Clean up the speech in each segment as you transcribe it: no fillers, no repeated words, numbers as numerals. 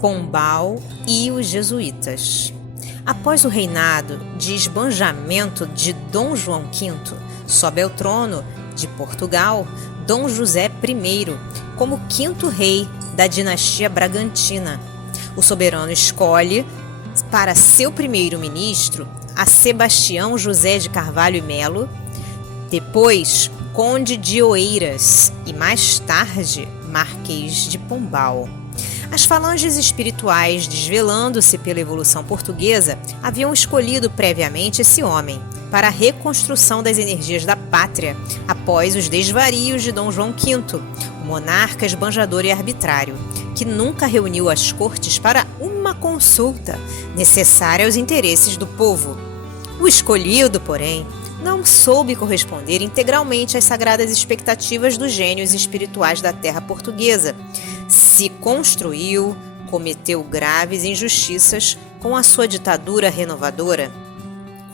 Pombal e os jesuítas. Após o reinado de esbanjamento de Dom João V, sobe ao trono de Portugal Dom José I como quinto rei da dinastia Bragantina. O soberano escolhe para seu primeiro-ministro a Sebastião José de Carvalho e Melo, depois Conde de Oeiras e mais tarde Marquês de Pombal. As falanges espirituais, desvelando-se pela evolução portuguesa, haviam escolhido previamente esse homem para a reconstrução das energias da pátria após os desvarios de Dom João V, o monarca esbanjador e arbitrário, que nunca reuniu as cortes para uma consulta necessária aos interesses do povo. O escolhido, porém, não soube corresponder integralmente às sagradas expectativas dos gênios espirituais da terra portuguesa. Se construiu, cometeu graves injustiças com a sua ditadura renovadora.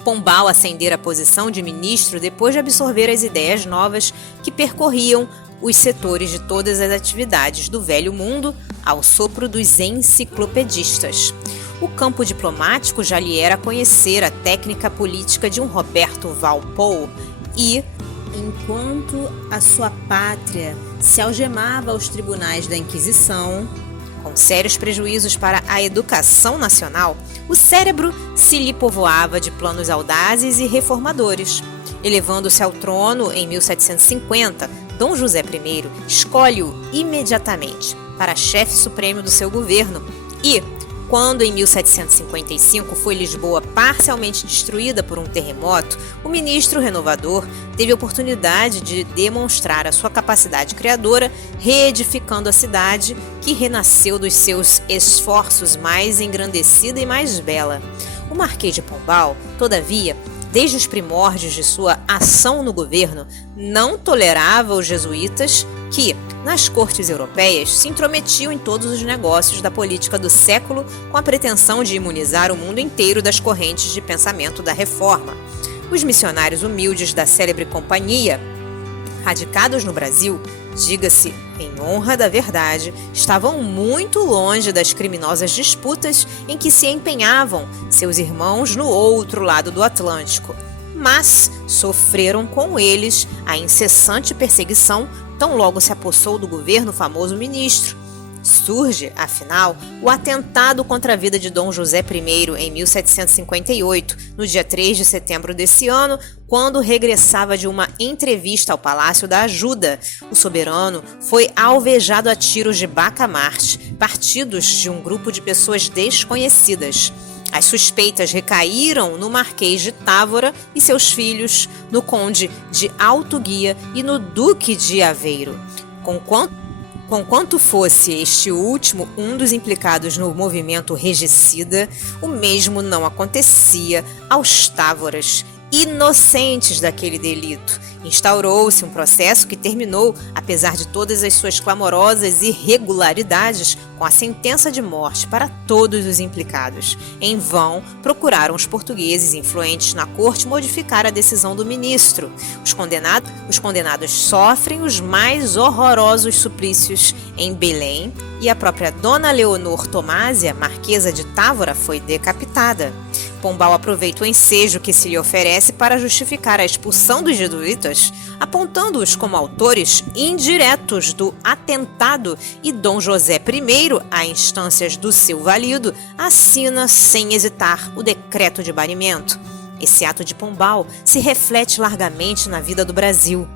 Pombal ascendera a posição de ministro depois de absorver as ideias novas que percorriam os setores de todas as atividades do velho mundo ao sopro dos enciclopedistas. O campo diplomático já lhe era conhecer a técnica política de um Roberto Walpole e, enquanto a sua pátria se algemava aos tribunais da Inquisição, com sérios prejuízos para a educação nacional, o cérebro se lhe povoava de planos audazes e reformadores. Elevando-se ao trono em 1750, Dom José I escolhe-o imediatamente para chefe supremo do seu governo e, quando em 1755 foi Lisboa parcialmente destruída por um terremoto, o ministro renovador teve a oportunidade de demonstrar a sua capacidade criadora, reedificando a cidade que renasceu dos seus esforços mais engrandecida e mais bela. O Marquês de Pombal, todavia, desde os primórdios de sua ação no governo, não tolerava os jesuítas que, nas cortes europeias, se intrometiam em todos os negócios da política do século com a pretensão de imunizar o mundo inteiro das correntes de pensamento da reforma. Os missionários humildes da célebre companhia, radicados no Brasil, diga-se em honra da verdade, estavam muito longe das criminosas disputas em que se empenhavam seus irmãos no outro lado do Atlântico, mas sofreram com eles a incessante perseguição tão logo se apossou do governo o famoso ministro. Surge, afinal, o atentado contra a vida de Dom José I em 1758, no dia 3 de setembro desse ano, quando regressava de uma entrevista ao Palácio da Ajuda. O soberano foi alvejado a tiros de bacamarte, partidos de um grupo de pessoas desconhecidas. As suspeitas recaíram no Marquês de Távora e seus filhos, no Conde de Alto Guia e no Duque de Aveiro. Conquanto fosse este último um dos implicados no movimento regicida, o mesmo não acontecia aos távoras, inocentes daquele delito. Instaurou-se um processo que terminou, apesar de todas as suas clamorosas irregularidades, com a sentença de morte para todos os implicados. Em vão, procuraram os portugueses influentes na corte modificar a decisão do ministro. Os condenados sofrem os mais horrorosos suplícios em Belém e a própria Dona Leonor Tomásia, Marquesa de Távora, foi decapitada. Pombal aproveita o ensejo que se lhe oferece para justificar a expulsão dos jesuítas, apontando-os como autores indiretos do atentado, e Dom José I, a instâncias do seu valido, assina sem hesitar o decreto de banimento. Esse ato de Pombal se reflete largamente na vida do Brasil.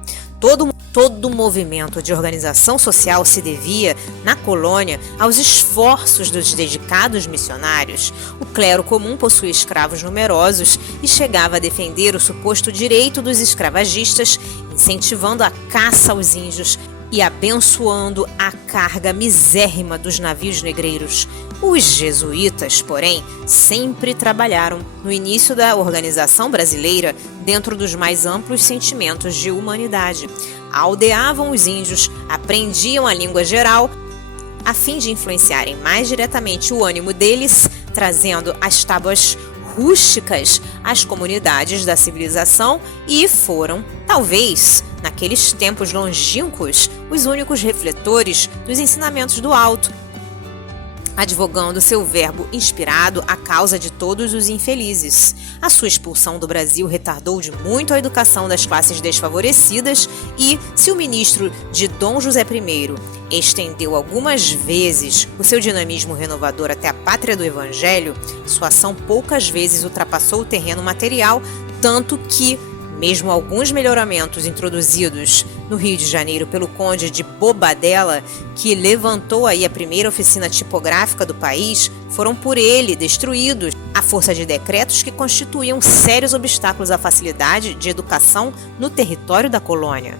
Todo movimento de organização social se devia, na colônia, aos esforços dos dedicados missionários. O clero comum possuía escravos numerosos e chegava a defender o suposto direito dos escravagistas, incentivando a caça aos índios e abençoando a carga misérrima dos navios negreiros. Os jesuítas, porém, sempre trabalharam no início da organização brasileira dentro dos mais amplos sentimentos de humanidade. Aldeavam os índios, aprendiam a língua geral, a fim de influenciarem mais diretamente o ânimo deles, trazendo as tábuas rústicas às comunidades da civilização, e foram, talvez, naqueles tempos longínquos, os únicos refletores dos ensinamentos do alto. advogando seu verbo inspirado à causa de todos os infelizes. A sua expulsão do Brasil retardou de muito a educação das classes desfavorecidas e, se o ministro de Dom José I estendeu algumas vezes o seu dinamismo renovador até a pátria do Evangelho, sua ação poucas vezes ultrapassou o terreno material, tanto que, mesmo alguns melhoramentos introduzidos no Rio de Janeiro pelo conde de Bobadela, que levantou aí a primeira oficina tipográfica do país, foram por ele destruídos à força de decretos que constituíam sérios obstáculos à facilidade de educação no território da colônia.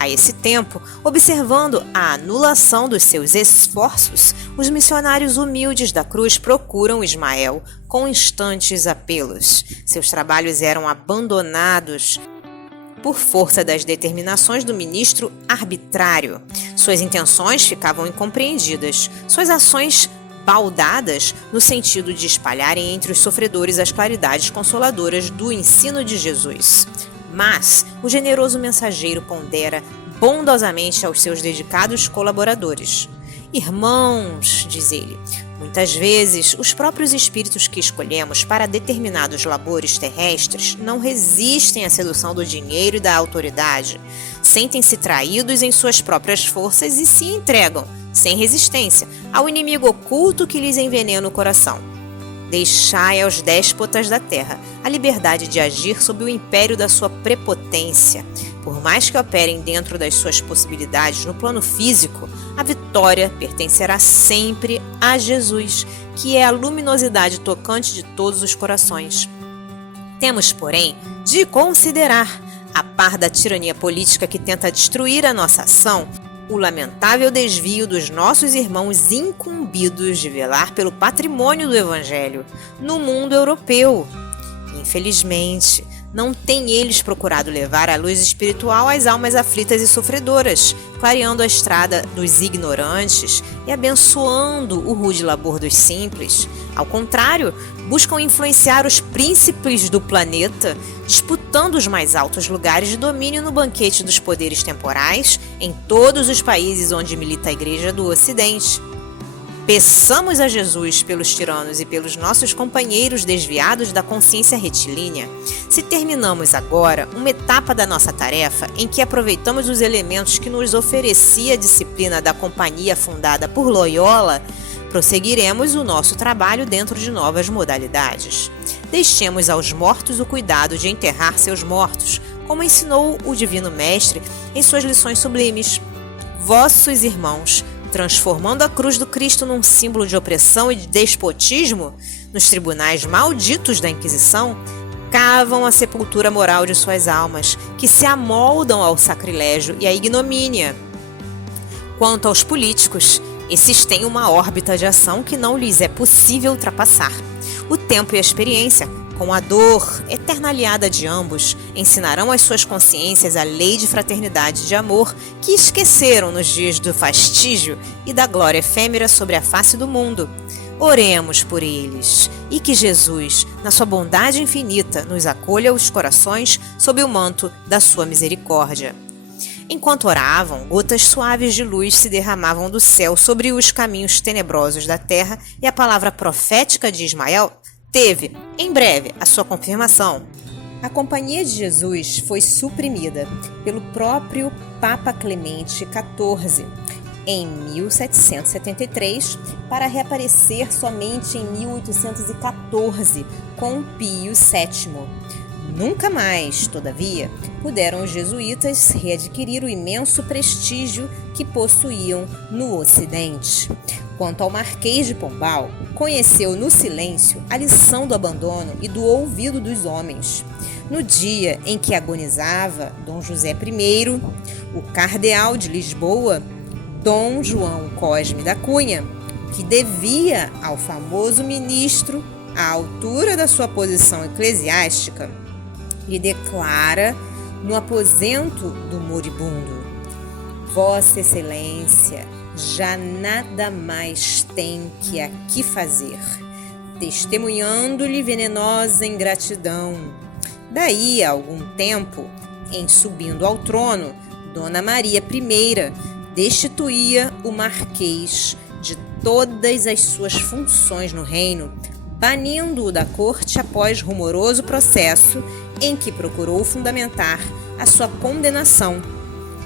A esse tempo, observando a anulação dos seus esforços, os missionários humildes da cruz procuram Ismael com instantes apelos. Seus trabalhos eram abandonados por força das determinações do ministro arbitrário. Suas intenções ficavam incompreendidas, suas ações baldadas no sentido de espalharem entre os sofredores as claridades consoladoras do ensino de Jesus. Mas o generoso mensageiro pondera bondosamente aos seus dedicados colaboradores. Irmãos, diz ele, muitas vezes os próprios espíritos que escolhemos para determinados labores terrestres não resistem à sedução do dinheiro e da autoridade. Sentem-se traídos em suas próprias forças e se entregam, sem resistência, ao inimigo oculto que lhes envenena o coração. Deixai aos déspotas da terra a liberdade de agir sob o império da sua prepotência. Por mais que operem dentro das suas possibilidades no plano físico, a vitória pertencerá sempre a Jesus, que é a luminosidade tocante de todos os corações. Temos, porém, de considerar, a par da tirania política que tenta destruir a nossa ação, o lamentável desvio dos nossos irmãos incumbidos de velar pelo patrimônio do Evangelho no mundo europeu. Infelizmente, não têm eles procurado levar a luz espiritual às almas aflitas e sofredoras, clareando a estrada dos ignorantes e abençoando o rude labor dos simples. Ao contrário, buscam influenciar os príncipes do planeta, disputando os mais altos lugares de domínio no banquete dos poderes temporais em todos os países onde milita a Igreja do Ocidente. Peçamos a Jesus pelos tiranos e pelos nossos companheiros desviados da consciência retilínea. Se terminamos agora uma etapa da nossa tarefa em que aproveitamos os elementos que nos oferecia a disciplina da companhia fundada por Loyola, prosseguiremos o nosso trabalho dentro de novas modalidades. Deixemos aos mortos o cuidado de enterrar seus mortos, como ensinou o Divino Mestre em suas lições sublimes. Vossos irmãos, transformando a cruz do Cristo num símbolo de opressão e de despotismo, nos tribunais malditos da Inquisição, cavam a sepultura moral de suas almas, que se amoldam ao sacrilégio e à ignomínia. Quanto aos políticos, esses têm uma órbita de ação que não lhes é possível ultrapassar. O tempo e a experiência, com a dor eterna aliada de ambos, ensinarão às suas consciências a lei de fraternidade e de amor que esqueceram nos dias do fastígio e da glória efêmera sobre a face do mundo. Oremos por eles, e que Jesus, na sua bondade infinita, nos acolha os corações sob o manto da sua misericórdia. Enquanto oravam, gotas suaves de luz se derramavam do céu sobre os caminhos tenebrosos da terra, e a palavra profética de Ismael teve, em breve, a sua confirmação. A Companhia de Jesus foi suprimida pelo próprio Papa Clemente XIV em 1773, para reaparecer somente em 1814 com Pio VII. Nunca mais, todavia, puderam os jesuítas readquirir o imenso prestígio que possuíam no Ocidente. Quanto ao Marquês de Pombal, conheceu no silêncio a lição do abandono e do ouvido dos homens. No dia em que agonizava Dom José I, o cardeal de Lisboa, Dom João Cosme da Cunha, que devia ao famoso ministro a altura da sua posição eclesiástica, lhe declara no aposento do moribundo: Vossa Excelência já nada mais tem que aqui fazer, testemunhando-lhe venenosa ingratidão. Daí a algum tempo, em subindo ao trono, Dona Maria I destituía o Marquês de todas as suas funções no reino, banindo-o da corte após rumoroso processo em que procurou fundamentar a sua condenação.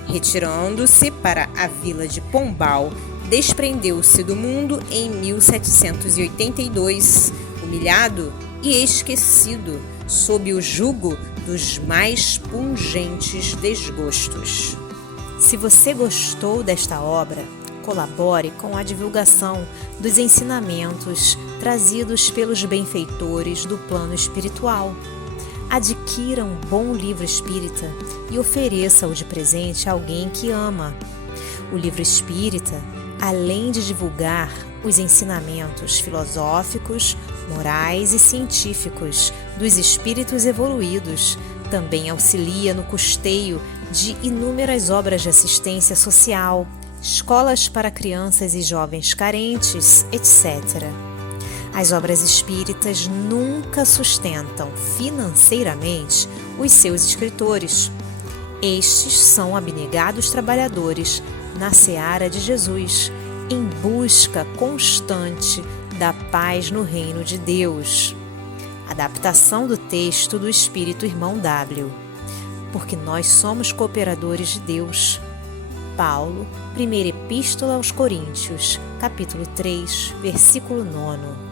Retirando-se para a vila de Pombal, desprendeu-se do mundo em 1782, humilhado e esquecido sob o jugo dos mais pungentes desgostos. Se você gostou desta obra, colabore com a divulgação dos ensinamentos trazidos pelos benfeitores do plano espiritual. Adquira um bom livro espírita e ofereça-o de presente a alguém que ama. O livro espírita, além de divulgar os ensinamentos filosóficos, morais e científicos dos espíritos evoluídos, também auxilia no custeio de inúmeras obras de assistência social, escolas para crianças e jovens carentes, etc. As obras espíritas nunca sustentam financeiramente os seus escritores. Estes são abnegados trabalhadores na seara de Jesus, em busca constante da paz no reino de Deus. Adaptação do texto do Espírito Irmão W. Porque nós somos cooperadores de Deus. Paulo, Primeira Epístola aos Coríntios, capítulo 3, versículo 9.